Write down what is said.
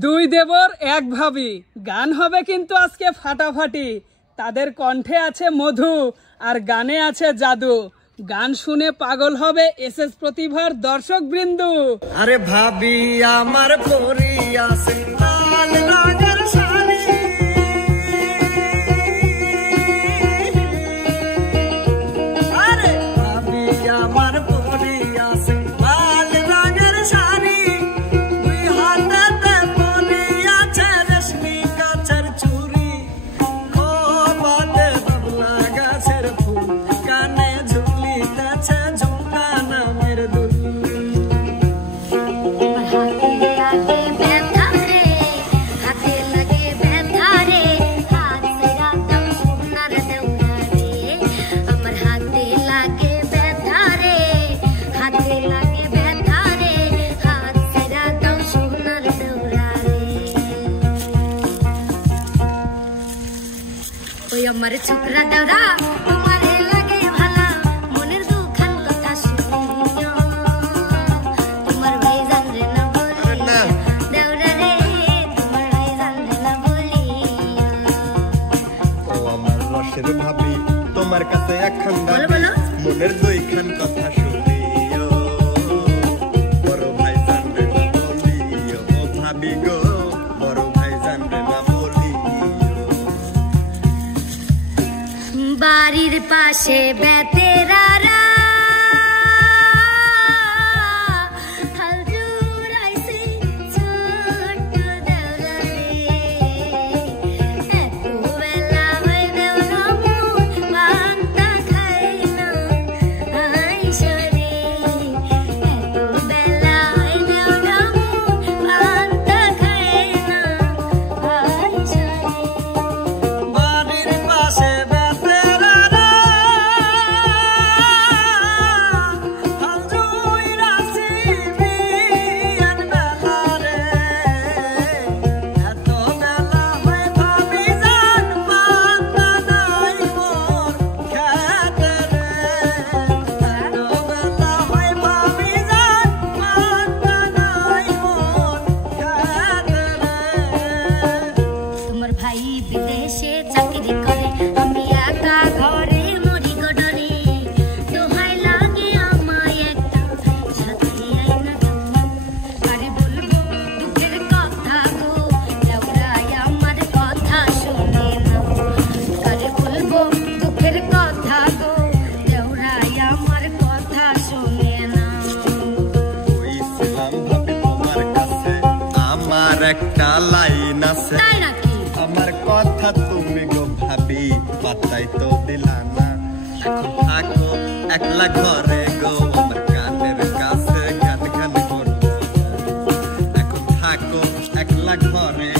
দুই দেবর এক ভাবি গান হবে কিন্তু আজকে ফাটাফাটি। তাদের কণ্ঠে আছে মধু আর গানে আছে জাদু। গান শুনে পাগল হবে এসএস প্রতিভার দর্শক বৃন্দু। আরে ভাবি আমার পরিয়া সিঙ্গাল রাগের শাড়ি, আরে ভাবি আমার পরিয়া সিঙ্গাল রাগের শাড়ি, দুই হাতেতে পরিয়াছে রেশমি কাচের চুড়ি, ও বাদে বাবলা গাছের ফুল, কানে ঝুলিতেছে ঝুমকা নামের দুল। আমার ছোকরা দেওরা তোমারে লাগে ভালা, মনের দুখান কথা শুনিও, তোমার ভাই জানলে না বলি দেওরা রে, তোমার ভাই জানলে না বলি। ও আমার রসের ভাবি তোমার কাছে একখান দাবি, মনের দুইখান কথা শুনিও, বড় ভাই জানলে না বলিও, ও ভাবি গো বড় ভাই জানলে না বলিও। বাড়ির পাশে বেতেরারা হাল জুড়াইছে ছোট্ট দেওরা রে, এত বেলা হয় দেওরা মন পান্তা খায় না আইসা রে, এত বেলা হয় দেওরা মন পান্তা খায় না আইসা রে। বাড়ির পাশে ভাই বিদেশে চাকরি করে, আমি একা ঘরে মরি গো ডরে, দোহাই লাগে আমায় একটা সাথী আইনা দাও, আরে বলবো দুঃখের কথা গো দেওরাই আমার কথা শোনে না, আরে বলবো দুঃখের কথা গো দেওরাই আমার কথা শোনে না। কইছিলাম ভাবি তোমার কাছে আমার একটা লাইন আছে, তাই নাকি? আমার কথা তুমি গো ভাবি পাতাই তো দিলা না, এখন থাকো একলা ঘরে গো আমার কানের কাছে গান গান করতে, এখন থাকো একলা ঘরে।